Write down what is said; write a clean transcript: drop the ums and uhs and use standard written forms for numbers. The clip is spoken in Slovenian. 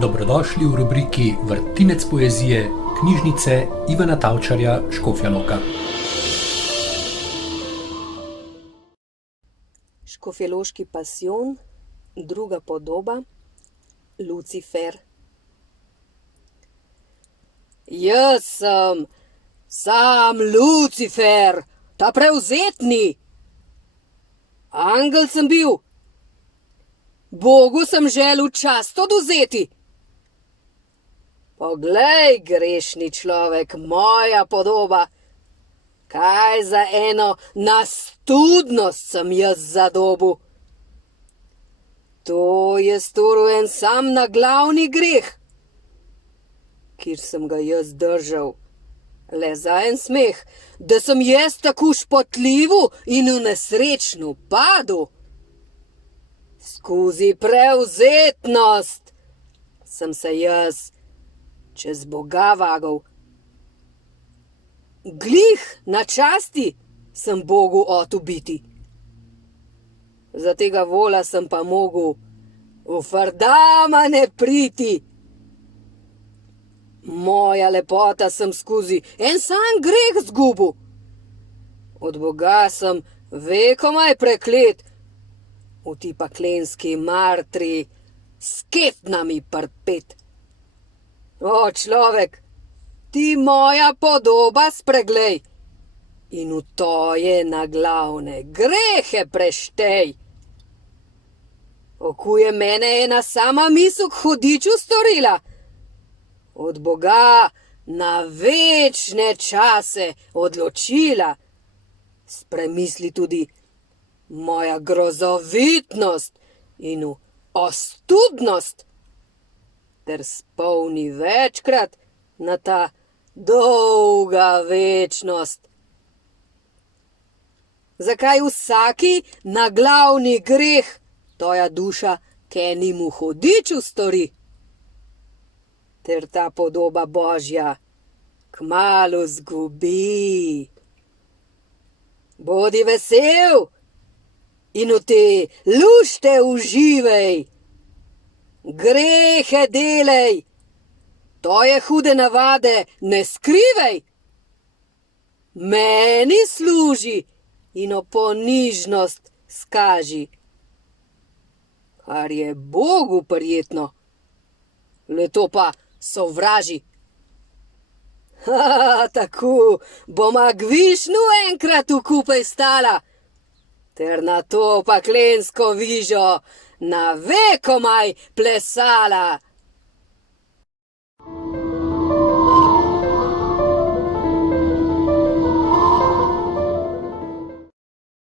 Dobrodošli v rubriki Vrtinec poezije knjižnice Ivana Tavčarja Škofja Loka. Škofjeloški pasijon, druga podoba, Lucifer. Jaz sem sam Lucifer, ta prevzetni. Angel sem bil. Bogu sem želel čast odvzeti. Poglej, grešni človek, moja podoba, kaj za eno nastudnost sem jaz zadobil. To je storil en sam naglavni greh, kjer sem ga jaz držal, le za en smeh, da sem jaz tako špotljivu in v nesrečnu padu. Skozi prevzetnost sem se jaz čez Boga vagal. Glih na časti sem Bogu otu biti. Za tega vola sem pa mogel v fardamane priti. Moja lepota sem skozi en sam greh zgubil. Od Boga sem vekomaj preklet, v ti paklenski martri s ketnami prpet. O, človek, ti moja podoba spreglej in v toje naglavne grehe preštej. Oku je mene ena sama misel k hudiču storila, od Boga na večne čase odločila. Spremisli tudi moja grozovitnost in v ostudnost, ter spomni večkrat na ta dolga večnost. Zakaj vsaki naglavni greh tvoja duša k enemu hudiču stori? Ter ta podoba Božja kmalu zgubi. Bodi vesel in v te lušte uživaj. Grehe delej, tvoje hude navade ne skrivaj. Meni služi in o ponižnost skaži, kar je Bogu prijetno, le to pa sovraži. Tako boma gvišnu enkrat vkupaj stala, ter na to paklensko vižo na vekomaj plesala.